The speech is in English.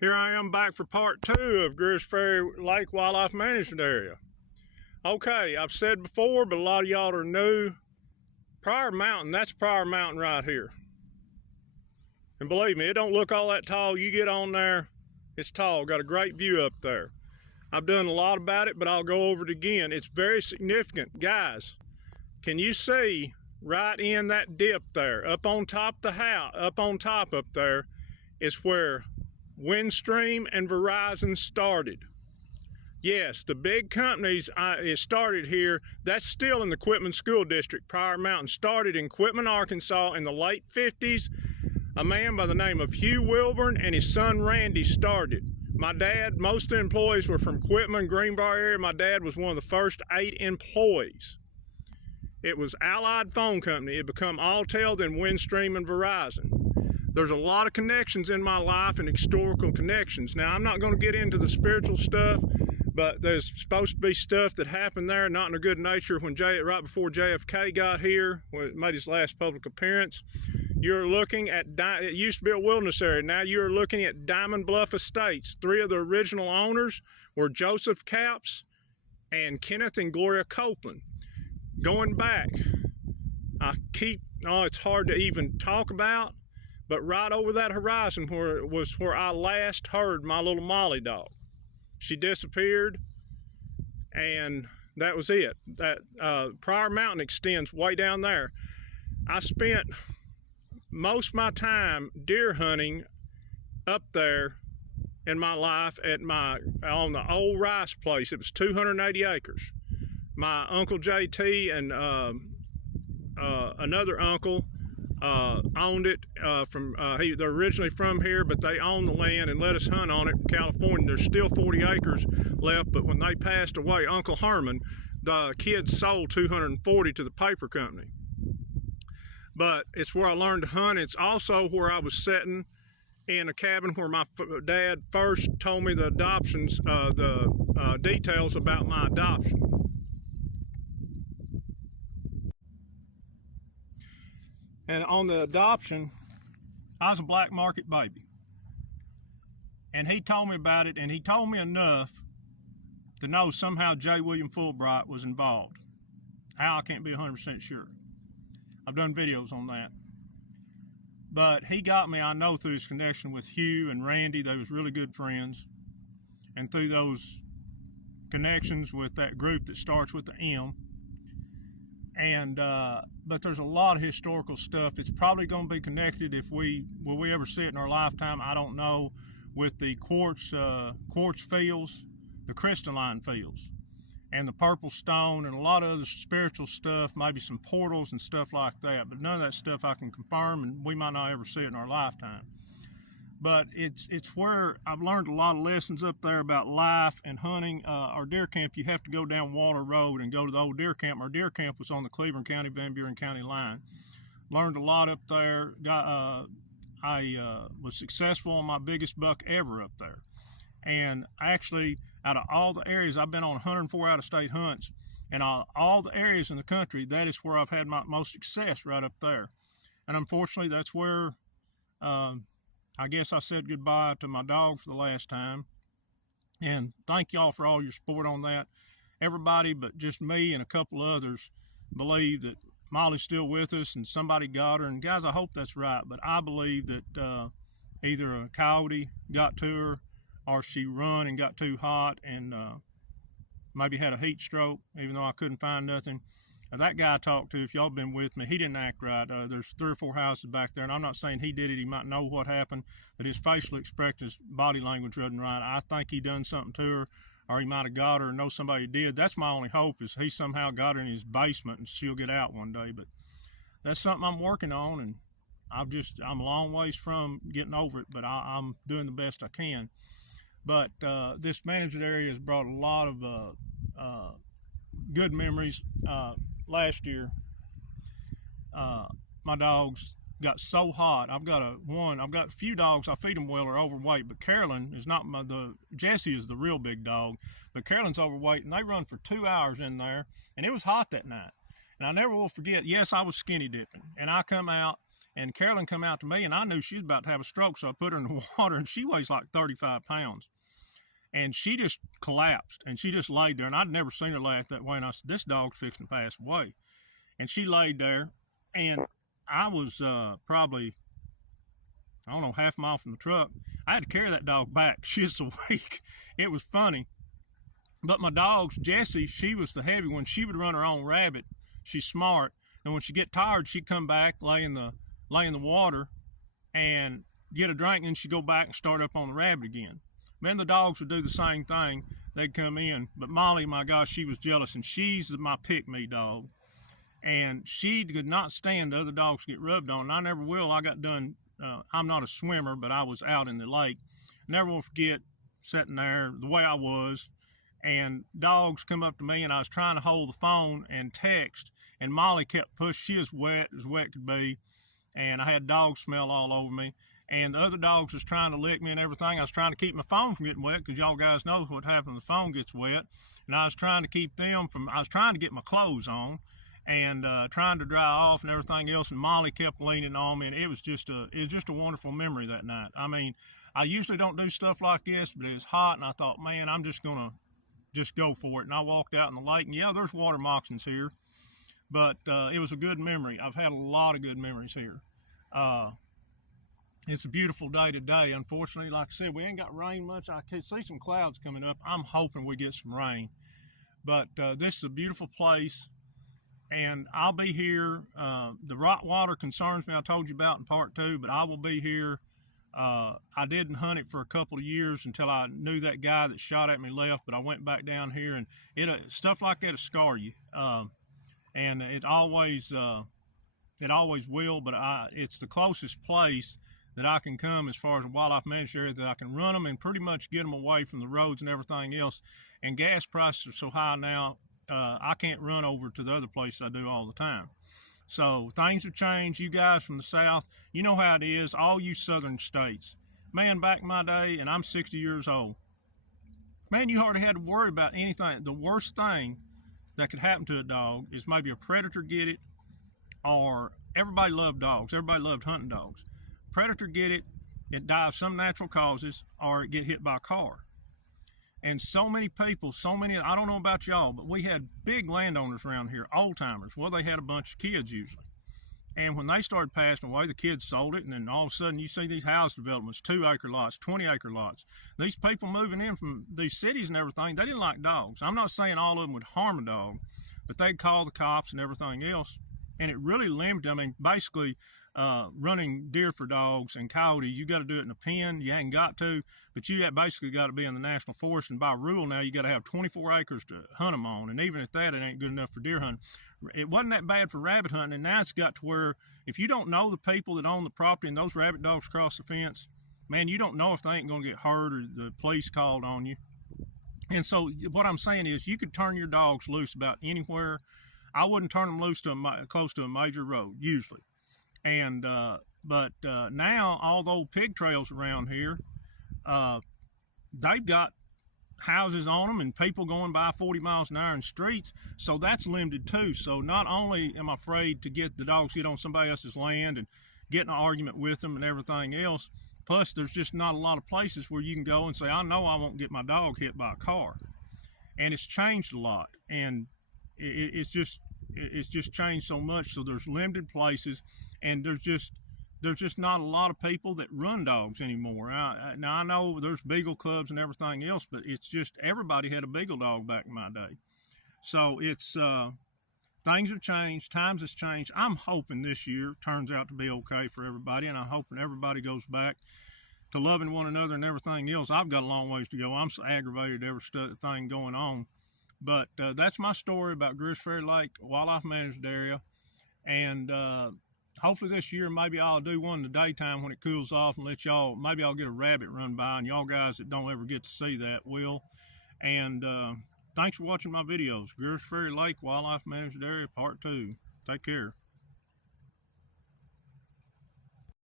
Here I am back for part 2 of Greers Ferry Lake Wildlife Management Area. Okay, I've said before, but a lot of y'all are new. Pryor Mountain, that's Pryor Mountain right here. And believe me, it don't look all that tall. You get on there, it's tall. Got a great view up there. I've done a lot about it, but I'll go over it again. It's very significant. Guys, can you see right in that dip there, up on top of the house, up there, is where Windstream and Verizon started. Yes, the big companies it started here. That's still in the Quitman School District. Pryor Mountain started in Quitman, Arkansas in the late 50s. A man by the name of Hugh Wilburn and his son Randy started. My dad, most of the employees were from Quitman, Greenbrier area. My dad was one of the first 8 employees. It was Allied Phone Company. It become Alltel, then Windstream and Verizon. There's a lot of connections in my life and historical connections. Now, I'm not going to get into the spiritual stuff, but there's supposed to be stuff that happened there, not in a good nature, when right before JFK got here, when it made his last public appearance. You're looking at, it used to be a wilderness area. Now you're looking at Diamond Bluff Estates. 3 of the original owners were Joseph Capps and Kenneth and Gloria Copeland. Going back, it's hard to even talk about, but right over that horizon was where I last heard my little Molly dog. She disappeared, and that was it. That Pryor Mountain extends way down there. I spent most of my time deer hunting up there in my life on the old rice place. It was 280 acres. My Uncle JT and another uncle owned it. They're originally from here, but they own the land and let us hunt on it in California. There's still 40 acres left, but when they passed away, Uncle Herman, the kids sold 240 to the paper company. But it's where I learned to hunt. It's also where I was sitting in a cabin where my dad first told me the details about my adoption. And on the adoption, I was a black market baby. And he told me about it, and he told me enough to know somehow J. William Fulbright was involved. How, I can't be 100% sure. I've done videos on that. But he got me, I know, through his connection with Hugh and Randy. They was really good friends. And through those connections with that group that starts with the M. And but there's a lot of historical stuff. It's probably going to be connected will we ever see it in our lifetime, I don't know, with the quartz fields, the crystalline fields, and the purple stone, and a lot of other spiritual stuff, maybe some portals and stuff like that. But none of that stuff I can confirm, and we might not ever see it in our lifetime. But it's where I've learned a lot of lessons up there about life and hunting. Our deer camp, you have to go down Water Road and go to the old deer camp. Our deer camp was on the Cleveland County, Van Buren County line. Learned a lot up there. I was successful on my biggest buck ever up there. And actually, out of all the areas, I've been on 104 out-of-state hunts, and all the areas in the country, that is where I've had my most success, right up there. And unfortunately, that's where I guess I said goodbye to my dog for the last time. And thank y'all for all your support on that. Everybody but just me and a couple others believe that Molly's still with us and somebody got her. And guys, I hope that's right. But I believe that either a coyote got to her, or she run and got too hot and maybe had a heat stroke, even though I couldn't find nothing. That guy I talked to, if y'all been with me, he didn't act right. There's 3 or 4 houses back there, and I'm not saying he did it. He might know what happened, but his facial expression, his body language wasn't right. I think he done something to her, or he might have got her or know somebody did. That's my only hope, is he somehow got her in his basement and she'll get out one day. But that's something I'm working on, and I'm a long ways from getting over it, but I'm doing the best I can. But this managed area has brought a lot of good memories. Last year, my dogs got so hot. I've got a few dogs, I feed them well, are overweight, but Carolyn is not Jessie is the real big dog, but Carolyn's overweight, and they run for 2 hours in there, and it was hot that night. And I never will forget, yes, I was skinny dipping, and I come out, And Carolyn come out to me, and I knew she was about to have a stroke, so I put her in the water, and she weighs like 35 pounds. And she just collapsed, and she just laid there, and I'd never seen her laugh that way, and I said, this dog's fixing to pass away. And she laid there, and I was probably, I don't know, half a mile from the truck. I had to carry that dog back. She's so weak. It was funny. But my dogs, Jessie, she was the heavy one. She would run her own rabbit. She's smart. And when she get tired, she'd come back, lay in the water, and get a drink, and she'd go back and start up on the rabbit again. Then the dogs would do the same thing. They'd come in. But Molly, my gosh, she was jealous, and she's my pick-me dog. And she could not stand the other dogs get rubbed on. And I never will. I got done, I'm not a swimmer, but I was out in the lake. Never will forget sitting there the way I was, and dogs come up to me, and I was trying to hold the phone and text, and Molly kept pushing. She was wet as wet could be, and I had dog smell all over me, and the other dogs was trying to lick me and everything. I was trying to keep my phone from getting wet, because y'all guys know what happens when the phone gets wet, and I was trying to keep them from, I was trying to get my clothes on, and trying to dry off and everything else, and Molly kept leaning on me, and it was just a wonderful memory that night. I mean, I usually don't do stuff like this, but it was hot, and I thought, man, I'm just gonna go for it. And I walked out in the lake, and yeah, there's water moccasins here, but it was a good memory. I've had a lot of good memories here. It's a beautiful day today. Unfortunately, like I said, we ain't got rain much. I can see some clouds coming up. I'm hoping we get some rain, but this is a beautiful place, and I'll be here. The rock water concerns me, I told you about in part 2, but I will be here. I didn't hunt it for a couple of years until I knew that guy that shot at me left, but I went back down here, and stuff like that will scar you. And it always will, but it's the closest place that I can come as far as a wildlife management area that I can run them and pretty much get them away from the roads and everything else. And gas prices are so high now, I can't run over to the other place I do all the time. So things have changed. You guys from the South, you know how it is, all you southern states. Man, back in my day, and I'm 60 years old, man, you hardly had to worry about anything. The worst thing that could happen to a dog is maybe a predator get it, or everybody loved dogs. Everybody loved hunting dogs. Predator get it, it die of some natural causes, or it get hit by a car. And so many people, I don't know about y'all, but we had big landowners around here, old timers. Well, they had a bunch of kids usually. And when they started passing away, the kids sold it, and then all of a sudden you see these house developments, 2-acre lots, 20-acre lots. These people moving in from these cities and everything, they didn't like dogs. I'm not saying all of them would harm a dog, but they'd call the cops and everything else. And it really limited, I mean, basically, running deer for dogs and coyote, you got to do it in a pen. You ain't got to, but you basically got to be in the national forest, and by rule now you got to have 24 acres to hunt them on, and even at that, it ain't good enough for deer hunting. It wasn't that bad for rabbit hunting, and now it's got to where if you don't know the people that own the property and those rabbit dogs cross the fence, man, you don't know if they ain't going to get hurt or the police called on you. And so what I'm saying is you could turn your dogs loose about anywhere. I wouldn't turn them loose close to a major road usually. And but now all the old pig trails around here, they've got houses on them and people going by 40 miles an hour in streets, so that's limited too. So not only am I afraid to get the dogs hit on somebody else's land and get in an argument with them and everything else, plus there's just not a lot of places where you can go and say, I know I won't get my dog hit by a car. And it's changed a lot, and it's just changed so much. So there's limited places, and there's just not a lot of people that run dogs anymore. Now I know there's beagle clubs and everything else, but it's just everybody had a beagle dog back in my day. So it's things have changed, times has changed. I'm hoping this year turns out to be okay for everybody, and I'm hoping everybody goes back to loving one another and everything else. I've got a long ways to go. I'm so aggravated at every thing going on. But that's my story about Greers Ferry Lake Wildlife Managed Area. And hopefully this year maybe I'll do one in the daytime when it cools off and let y'all, maybe I'll get a rabbit run by, and y'all guys that don't ever get to see that will. And thanks for watching my videos. Greers Ferry Lake Wildlife Managed Area Part 2. Take care.